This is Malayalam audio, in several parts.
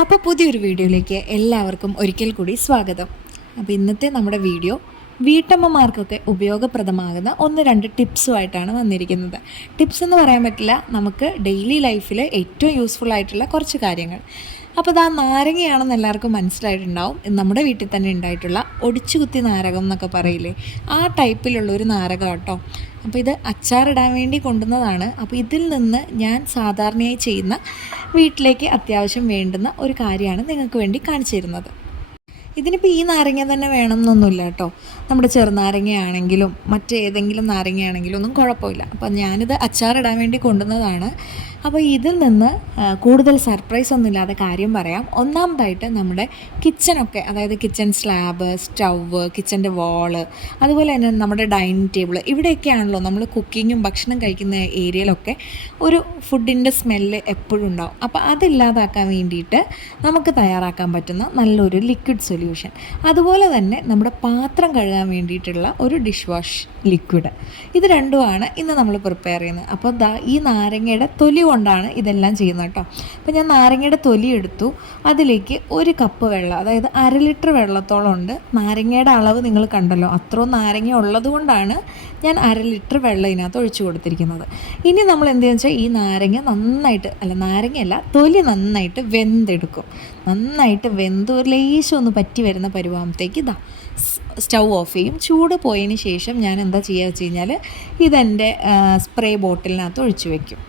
അപ്പോൾ പുതിയൊരു വീഡിയോയിലേക്ക് എല്ലാവർക്കും ഒരിക്കൽ കൂടി സ്വാഗതം. അപ്പോൾ ഇന്നത്തെ നമ്മുടെ വീഡിയോ വീട്ടമ്മമാർക്കൊക്കെ ഉപയോഗപ്രദമാകുന്ന 1-2 ടിപ്സുമായിട്ടാണ് വന്നിരിക്കുന്നത്. ടിപ്സ് എന്ന് പറയാൻ പറ്റില്ല, നമുക്ക് ഡെയിലി ലൈഫിൽ ഏറ്റവും യൂസ്ഫുൾ ആയിട്ടുള്ള കുറച്ച് കാര്യങ്ങൾ. അപ്പോൾ ഇതാ നാരങ്ങയാണെന്ന് എല്ലാവർക്കും മനസ്സിലായിട്ടുണ്ടാവും. നമ്മുടെ വീട്ടിൽ തന്നെ ഉണ്ടായിട്ടുള്ള ഒടിച്ചുകുത്തി നാരകം എന്നൊക്കെ പറയില്ലേ, ആ ടൈപ്പിലുള്ളൊരു നാരകം കേട്ടോ. അപ്പോൾ ഇത് അച്ചാറിടാൻ വേണ്ടി കൊണ്ടുവന്നതാണ്. അപ്പോൾ ഇതിൽ നിന്ന് ഞാൻ സാധാരണയായി ചെയ്യുന്ന വീട്ടിലേക്ക് അത്യാവശ്യം വേണ്ടുന്ന ഒരു കാര്യമാണ് നിങ്ങൾക്ക് വേണ്ടി കാണിച്ചു തരുന്നത്. ഇതിനിപ്പോൾ ഈ നാരങ്ങ തന്നെ വേണം എന്നൊന്നുമില്ല കേട്ടോ. നമ്മുടെ ചെറുനാരങ്ങയാണെങ്കിലും മറ്റേതെങ്കിലും നാരങ്ങയാണെങ്കിലും ഒന്നും കുഴപ്പമില്ല. അപ്പം ഞാനിത് അച്ചാറിടാൻ വേണ്ടി കൊണ്ടുവന്നതാണ്. അപ്പോൾ ഇതിൽ നിന്ന് കൂടുതൽ സർപ്രൈസ് ഒന്നുമില്ലാതെ കാര്യം പറയാം. ഒന്നാമതായിട്ട് നമ്മുടെ കിച്ചണൊക്കെ, അതായത് കിച്ചൺ സ്ലാബ്, സ്റ്റൗവ്, കിച്ചൻ്റെ വാള്, അതുപോലെ തന്നെ നമ്മുടെ ഡൈനിങ് ടേബിൾ, ഇവിടെയൊക്കെയാണല്ലോ നമ്മൾ കുക്കിങ്ങും ഭക്ഷണം കഴിക്കുന്ന ഏരിയയിലൊക്കെ ഒരു ഫുഡിൻ്റെ സ്മെല്ല് എപ്പോഴും ഉണ്ടാവും. അപ്പോൾ അതില്ലാതാക്കാൻ വേണ്ടിയിട്ട് നമുക്ക് തയ്യാറാക്കാൻ പറ്റുന്ന നല്ലൊരു ലിക്വിഡ് സൊല്യൂഷൻ. അതുപോലെ തന്നെ നമ്മുടെ പാത്രം കഴുകാൻ വേണ്ടിയിട്ടുള്ള ഒരു ഡിഷ് വാഷ് ലിക്വിഡ്. ഇത് രണ്ടുമാണ് ഇന്ന് നമ്മൾ പ്രിപ്പയർ ചെയ്യുന്നത്. അപ്പോൾ ഈ നാരങ്ങയുടെ തൊലി കൊണ്ടാണ് ഇതെല്ലാം ചെയ്യുന്നത് കേട്ടോ. അപ്പോൾ ഞാൻ നാരങ്ങയുടെ തൊലി എടുത്തു, അതിലേക്ക് 1 കപ്പ് വെള്ളം, അതായത് 1/2 ലിറ്റർ വെള്ളത്തോളം ഉണ്ട്. നാരങ്ങയുടെ അളവ് നിങ്ങൾ കണ്ടല്ലോ, അത്രയും നാരങ്ങ ഉള്ളത് കൊണ്ടാണ് ഞാൻ 1/2 ലിറ്റർ വെള്ളം ഇതിനകത്ത് ഒഴിച്ചു കൊടുത്തിരിക്കുന്നത്. ഇനി നമ്മൾ എന്തെന്ന് വെച്ചാൽ ഈ നാരങ്ങ നന്നായിട്ട്, നാരങ്ങയല്ല, തൊലി നന്നായിട്ട് വെന്തെടുക്കും. നന്നായിട്ട് വെന്ത് ഒരു ലേശം ഒന്ന് പറ്റി വരുന്ന പരുവാകുമ്പോഴത്തേക്ക് സ്റ്റൗ ഓഫ് ചെയ്യും. ചൂട് പോയതിന് ശേഷം ഞാൻ എന്താ ചെയ്യുക വെച്ച് കഴിഞ്ഞാൽ ഇതെൻ്റെ സ്പ്രേ ബോട്ടിലിനകത്ത് ഒഴിച്ചു വയ്ക്കും.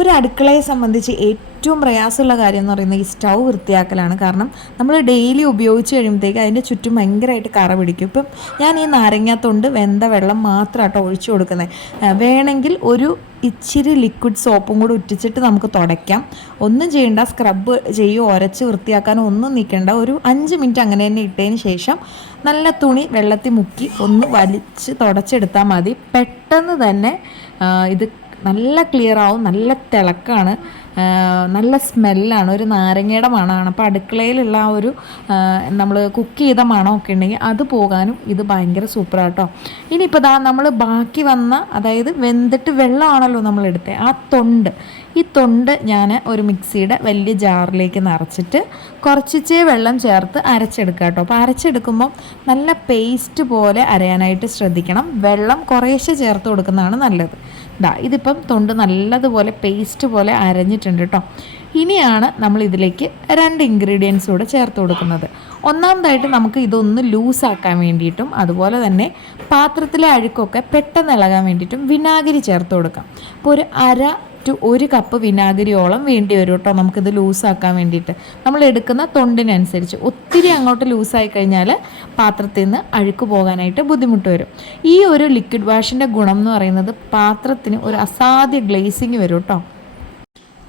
ഒരു അടുക്കളയെ സംബന്ധിച്ച് ഏറ്റവും പ്രയാസമുള്ള കാര്യം എന്ന് പറയുന്നത് ഈ സ്റ്റൗ വൃത്തിയാക്കലാണ്. കാരണം നമ്മൾ ഡെയിലി ഉപയോഗിച്ച് കഴിയുമ്പോഴത്തേക്ക് അതിൻ്റെ ചുറ്റും ഭയങ്കരമായിട്ട് കറ പിടിക്കും. ഇപ്പം ഞാൻ ഈ നാരങ്ങാത്തൊണ്ട് വെന്ത വെള്ളം മാത്രമാട്ടോ ഒഴിച്ചു കൊടുക്കുന്നത്. വേണമെങ്കിൽ ഒരു ഇച്ചിരി ലിക്വിഡ് സോപ്പും കൂടി ഉറ്റിച്ചിട്ട് നമുക്ക് തുടയ്ക്കാം. ഒന്നും ചെയ്യേണ്ട, സ്ക്രബ് ചെയ്യുകയോ ഉരച്ച് വൃത്തിയാക്കാനോ ഒന്നും നിൽക്കേണ്ട. ഒരു 5 മിനിറ്റ് അങ്ങനെ തന്നെ ഇട്ടതിന് ശേഷം നല്ല തുണി വെള്ളത്തിൽ മുക്കി ഒന്ന് വലിച്ച് തുടച്ചെടുത്താൽ മതി. പെട്ടെന്ന് തന്നെ ഇത് നല്ല ക്ലിയർ ആവും. നല്ല തിളക്കാണ്, നല്ല സ്മെല്ലാണ്, ഒരു നാരങ്ങയുടെ മണമാണ്. അപ്പോൾ അടുക്കളയിലുള്ള ആ ഒരു നമ്മൾ കുക്ക് ചെയ്ത മണമൊക്കെ ഉണ്ടെങ്കിൽ അത് പോകാനും ഇത് ഭയങ്കര സൂപ്പറാട്ടോ. ഇനിയിപ്പോൾ നമ്മൾ ബാക്കി വന്ന, അതായത് വെന്തിട്ട് വെള്ളമാണല്ലോ നമ്മളെടുത്തത്, ആ ഈ തൊണ്ട് ഞാൻ ഒരു മിക്സിയുടെ വലിയ ജാറിലേക്ക് നിറച്ചിട്ട് കുറച്ചേ വെള്ളം ചേർത്ത് അരച്ചെടുക്കുക കേട്ടോ. അപ്പോൾ അരച്ചെടുക്കുമ്പം നല്ല പേസ്റ്റ് പോലെ അരയാനായിട്ട് ശ്രദ്ധിക്കണം. വെള്ളം കുറേശ്ശെ ചേർത്ത് കൊടുക്കുന്നതാണ് നല്ലത്. ഇതിപ്പം തൊണ്ട് നല്ലതുപോലെ പേസ്റ്റ് പോലെ അരഞ്ഞിട്ടുണ്ട് കേട്ടോ. ഇനിയാണ് നമ്മൾ ഇതിലേക്ക് 2 ഇൻഗ്രീഡിയൻസ് കൂടെ ചേർത്ത് കൊടുക്കുന്നത്. ഒന്നാമതായിട്ട് നമുക്ക് ഇതൊന്ന് ലൂസാക്കാൻ വേണ്ടിയിട്ടും അതുപോലെ തന്നെ പാത്രത്തിലെ അഴുക്കൊക്കെ പെട്ടെന്ന് ഇളകാൻ വേണ്ടിയിട്ടും വിനാഗിരി ചേർത്ത് കൊടുക്കാം. അപ്പോൾ ഒരു 1/2 കപ്പ് വിനാഗിരിയോളം വേണ്ടി വരും കേട്ടോ നമുക്കിത് ലൂസാക്കാൻ വേണ്ടിയിട്ട്. നമ്മൾ എടുക്കുന്ന തൊണ്ടിനനുസരിച്ച്. ഒത്തിരി അങ്ങോട്ട് ലൂസായി കഴിഞ്ഞാൽ പാത്രത്തിൽ നിന്ന് അഴുക്ക് പോകാനായിട്ട് ബുദ്ധിമുട്ട് വരും. ഈ ഒരു ലിക്വിഡ് വാഷിൻ്റെ ഗുണം എന്ന് പറയുന്നത് പാത്രത്തിന് ഒരു അസാധ്യ ഗ്ലേസിങ് വരും കേട്ടോ.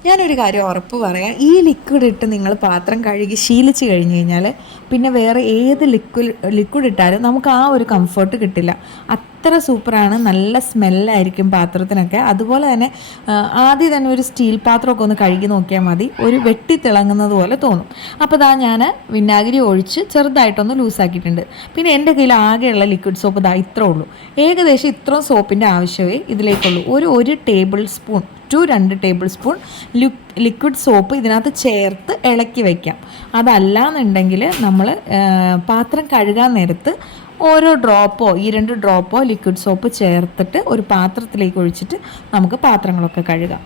ഞാനൊരു കാര്യം ഉറപ്പ് പറയാം, ഈ ലിക്വിഡ് ഇട്ട് നിങ്ങൾ പാത്രം കഴുകി ശീലിച്ച് കഴിഞ്ഞ് കഴിഞ്ഞാൽ പിന്നെ വേറെ ഏത് ലിക്വിഡ് ഇട്ടാലും നമുക്ക് ആ ഒരു കംഫർട്ട് കിട്ടില്ല. അത്ര സൂപ്പറാണ്. നല്ല സ്മെല്ലായിരിക്കും പാത്രത്തിനൊക്കെ. അതുപോലെ തന്നെ ആദ്യം തന്നെ ഒരു സ്റ്റീൽ പാത്രമൊക്കെ ഒന്ന് കഴുകി നോക്കിയാൽ മതി, ഒരു വെട്ടി തിളങ്ങുന്നത് പോലെ തോന്നും. അപ്പോൾ ഞാൻ വിനാഗിരി ഒഴിച്ച് ചെറുതായിട്ടൊന്ന് ലൂസാക്കിയിട്ടുണ്ട്. പിന്നെ എൻ്റെ കയ്യിൽ ആകെയുള്ള ലിക്വിഡ് സോപ്പ് ഇത്രേ ഉള്ളൂ. ഏകദേശം ഇത്രയും സോപ്പിൻ്റെ ആവശ്യമേ ഇതിലേക്കുള്ളൂ. ഒരു tablespoon to 2 tablespoon liquid soap ഇതിനകത്ത് ചേർത്ത് ഇളക്കി വയ്ക്കാം. അതല്ലാന്നുണ്ടെങ്കിൽ നമ്മൾ പാത്രം കഴുകാൻ നേരത്ത് ഓരോ ഡ്രോപ്പോ 2 ഡ്രോപ്പോ ലിക്വിഡ് സോപ്പ് ചേർത്തിട്ട് ഒരു പാത്രത്തിലേക്ക് ഒഴിച്ചിട്ട് നമുക്ക് പാത്രങ്ങളൊക്കെ കഴുകാം.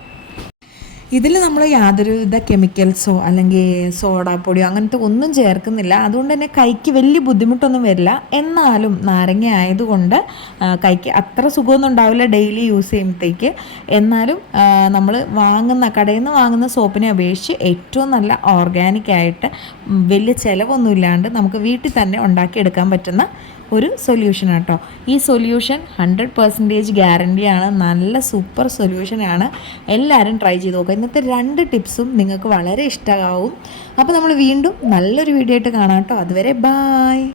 ഇതിൽ നമ്മൾ യാതൊരുവിധ കെമിക്കൽസോ അല്ലെങ്കിൽ സോഡാപ്പൊടിയോ അങ്ങനത്തെ ഒന്നും ചേർക്കുന്നില്ല. അതുകൊണ്ട് തന്നെ കൈക്ക് വലിയ ബുദ്ധിമുട്ടൊന്നും വരില്ല. എന്നാലും നാരങ്ങ ആയതുകൊണ്ട് കൈക്ക് അത്ര സുഖമൊന്നും ഉണ്ടാവില്ല ഡെയിലി യൂസ് ചെയ്യുമ്പോഴത്തേക്ക്. എന്നാലും നമ്മൾ കടയിൽ നിന്ന് വാങ്ങുന്ന സോപ്പിനെ അപേക്ഷിച്ച് ഏറ്റവും നല്ല ഓർഗാനിക്കായിട്ട് വലിയ ചിലവൊന്നും ഇല്ലാണ്ട് നമുക്ക് വീട്ടിൽ തന്നെ ഉണ്ടാക്കിയെടുക്കാൻ പറ്റുന്ന ഒരു സൊല്യൂഷൻ കേട്ടോ. ഈ സൊല്യൂഷൻ 100% ഗ്യാരണ്ടിയാണ്. നല്ല സൂപ്പർ സൊല്യൂഷനാണ്. എല്ലാവരും ട്രൈ ചെയ്ത് നോക്കുക. ഇന്നത്തെ 2 ടിപ്സും നിങ്ങൾക്ക് വളരെ ഇഷ്ടമാവും. അപ്പോൾ നമ്മൾ വീണ്ടും നല്ലൊരു വീഡിയോ ആയിട്ട് കാണാം കേട്ടോ. അതുവരെ ബായ്.